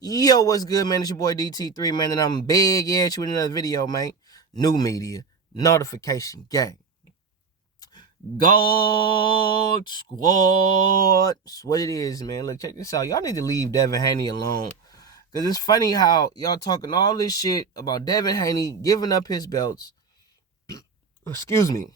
Yo, what's good, man? It's your boy DT3, man, and I'm big at you with another video, man. New media, notification gang. Gold squad. That's what it is, man. Look, check this out. Y'all need to leave Devin Haney alone. Because it's funny how y'all talking all this shit about Devin Haney giving up his belts. Excuse me.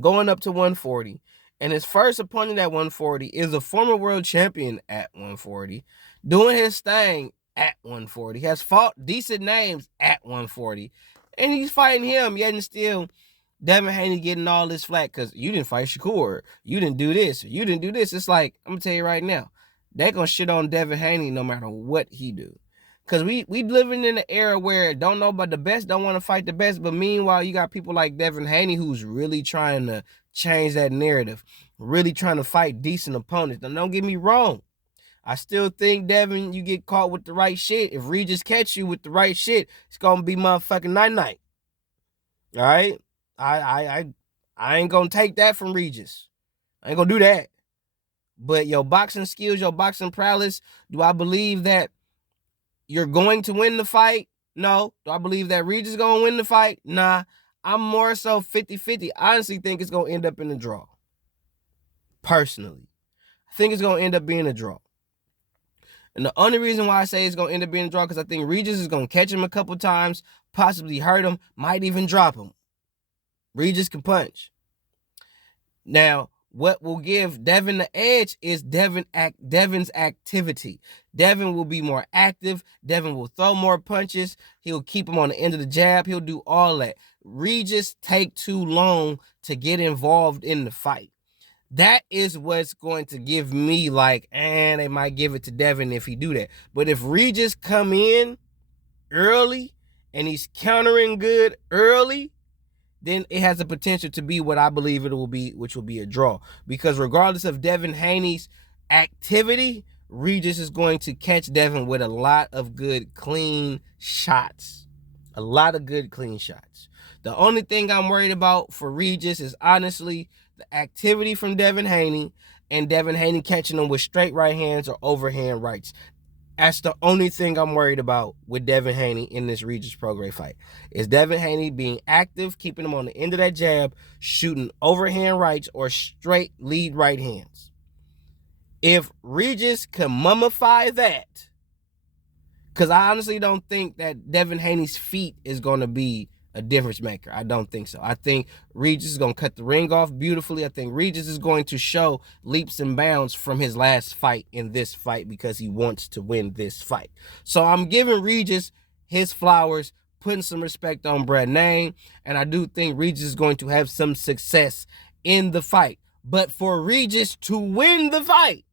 Going up to 140. And his first opponent at 140 is a former world champion at 140, doing his thing at 140. He has fought decent names at 140. And he's fighting him, yet and still Devin Haney getting all this flack because you didn't fight Shakur. You didn't do this. You didn't do this. It's like, I'm going to tell you right now, they're going to shit on Devin Haney no matter what he do. Because we living in an era where don't know about the best, don't want to fight the best. But meanwhile, you got people like Devin Haney who's really trying to change that narrative, really trying to fight decent opponents. Now, don't get me wrong. I still think, Devin, you get caught with the right shit. If Regis catch you with the right shit, it's going to be motherfucking night-night. All right? I ain't going to take that from Regis. I ain't going to do that. But your boxing skills, your boxing prowess, do I believe that you're going to win the fight? No. Do I believe that Regis is going to win the fight? Nah. I'm more so 50-50. I honestly think it's going to end up in a draw. Personally. I think it's going to end up being a draw. And the only reason why I say it's going to end up being a draw because I think Regis is going to catch him a couple times, possibly hurt him, might even drop him. Regis can punch. Now, what will give Devin the edge is Devin's activity. Devin will be more active. Devin will throw more punches. He'll keep him on the end of the jab. He'll do all that. Regis take too long to get involved in the fight. That is what's going to give me like, and they might give it to Devin if he do that. But if Regis come in early and he's countering good early, then it has the potential to be what I believe it will be, which will be a draw. Because regardless of Devin Haney's activity, Regis is going to catch Devin with a lot of good, clean shots. A lot of good, clean shots. The only thing I'm worried about for Regis is honestly the activity from Devin Haney and Devin Haney catching him with straight right hands or overhand rights. That's the only thing I'm worried about with Devin Haney in this Regis Prograis fight. Is Devin Haney being active, keeping him on the end of that jab, shooting overhand rights or straight lead right hands. If Regis can mummify that, because I honestly don't think that Devin Haney's feet is going to be a difference maker. I don't think so. I think Regis is going to cut the ring off beautifully. I think Regis is going to show leaps and bounds from his last fight in this fight because he wants to win this fight. So I'm giving Regis his flowers, putting some respect on Brad's name, and I do think Regis is going to have some success in the fight. But for Regis to win the fight,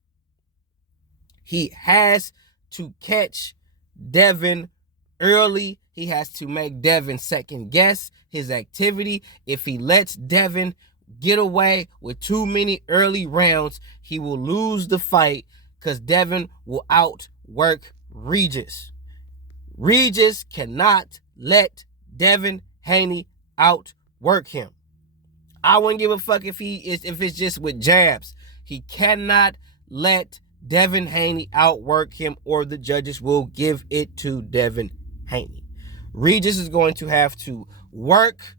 he has to catch Devin early. He has to make Devin second guess his activity. If he lets Devin get away with too many early rounds, he will lose the fight because Devin will outwork Regis. Regis cannot let Devin Haney outwork him. I wouldn't give a fuck if it's just with jabs. He cannot let Devin Haney outwork him or the judges will give it to Devin Haney. Regis is going to have to work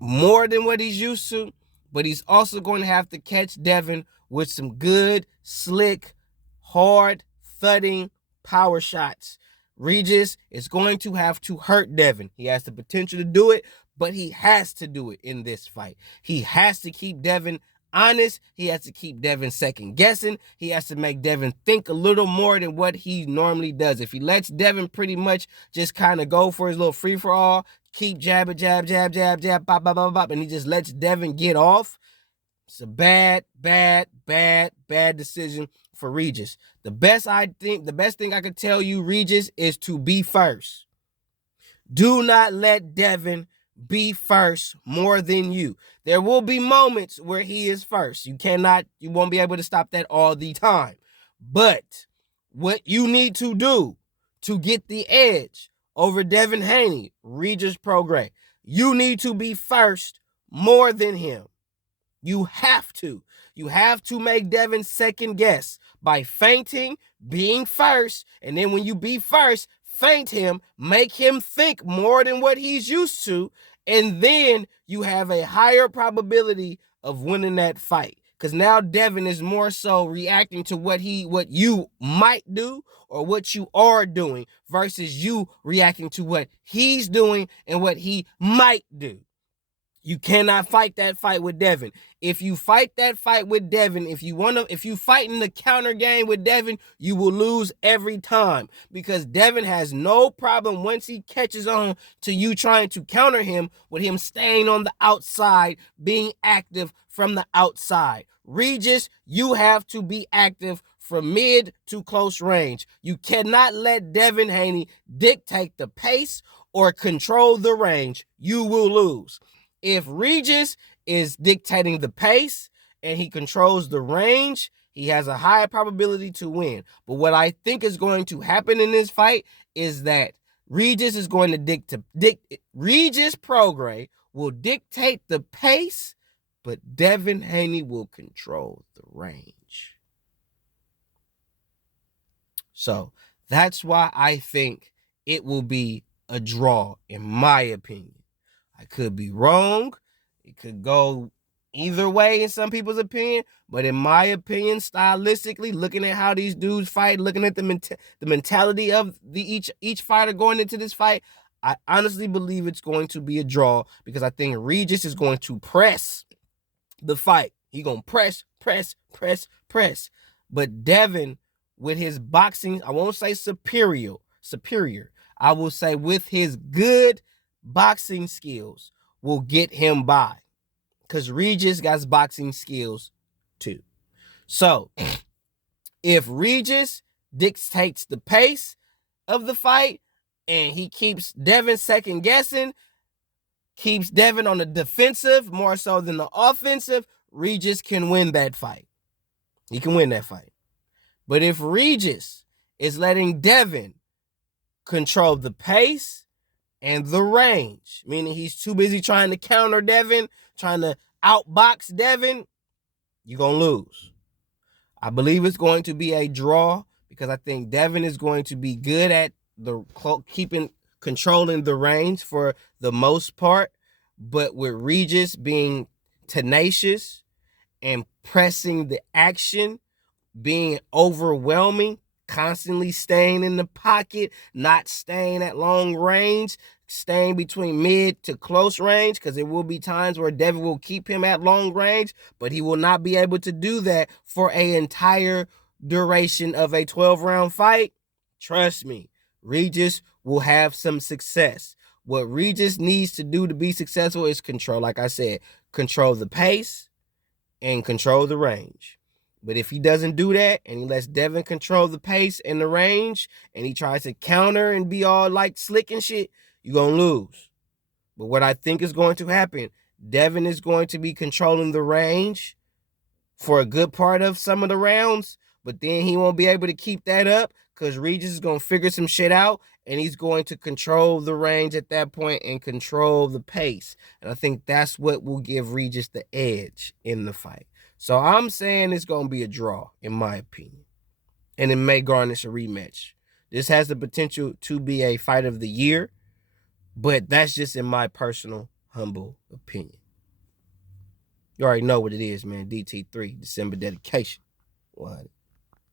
more than what he's used to, but he's also going to have to catch Devin with some good, slick, hard, thudding power shots. Regis is going to have to hurt Devin. He has the potential to do it, but he has to do it in this fight. He has to keep Devin honest. He has to keep Devin second guessing. He has to make Devin think a little more than what he normally does. If he lets Devin pretty much just kind of go for his little free-for-all, keep jabbing, jab, jab, jab, jab, bop, bop, bop, bop, and he just lets Devin get off, it's a bad decision for Regis. The best thing I could tell you, Regis, is to be first. Do not let Devin be first more than you. There will be moments where he is first. You won't be able to stop that all the time. But what you need to do to get the edge over Devin Haney, Regis Prograis, you need to be first more than him. You have to. You have to make Devin second guess by feinting, being first, and then when you be first, feint him, make him think more than what he's used to, and then you have a higher probability of winning that fight. Because now Devin is more so reacting to what you might do or what you are doing versus you reacting to what he's doing and what he might do. You cannot fight that fight with Devin. If you fight that fight with Devin, if you fight in the counter game with Devin, you will lose every time because Devin has no problem once he catches on to you trying to counter him with him staying on the outside, being active from the outside. Regis, you have to be active from mid to close range. You cannot let Devin Haney dictate the pace or control the range. You will lose. If Regis is dictating the pace and he controls the range, he has a high probability to win. But what I think is going to happen in this fight is that Regis is going to Regis Prograis will dictate the pace, but Devin Haney will control the range. So that's why I think it will be a draw, in my opinion. I could be wrong. It could go either way in some people's opinion. But in my opinion, stylistically, looking at how these dudes fight, looking at the mentality of each fighter going into this fight, I honestly believe it's going to be a draw because I think Regis is going to press the fight. He's going to press. But Devin, with his boxing, I won't say superior. I will say with his good boxing skills will get him by because Regis got boxing skills too. So if Regis dictates the pace of the fight and he keeps Devin second guessing, keeps Devin on the defensive more so than the offensive, Regis can win that fight. He can win that fight. But if Regis is letting Devin control the pace and the range, meaning he's too busy trying to counter Devin, trying to outbox Devin, you're going to lose. I believe it's going to be a draw because I think Devin is going to be good at controlling the range for the most part, but with Regis being tenacious and pressing the action, being overwhelming, constantly staying in the pocket, not staying at long range, staying between mid to close range, because there will be times where Devin will keep him at long range, but he will not be able to do that for an entire duration of a 12-round fight. Trust me, Regis will have some success. What Regis needs to do to be successful is control, like I said, control the pace and control the range. But if he doesn't do that and he lets Devin control the pace and the range and he tries to counter and be all like slick and shit, you're going to lose. But what I think is going to happen, Devin is going to be controlling the range for a good part of some of the rounds, but then he won't be able to keep that up because Regis is going to figure some shit out and he's going to control the range at that point and control the pace. And I think that's what will give Regis the edge in the fight. So I'm saying it's going to be a draw, in my opinion. And it may garnish a rematch. This has the potential to be a fight of the year, but that's just in my personal, humble opinion. You already know what it is, man. DT3, December dedication. 100.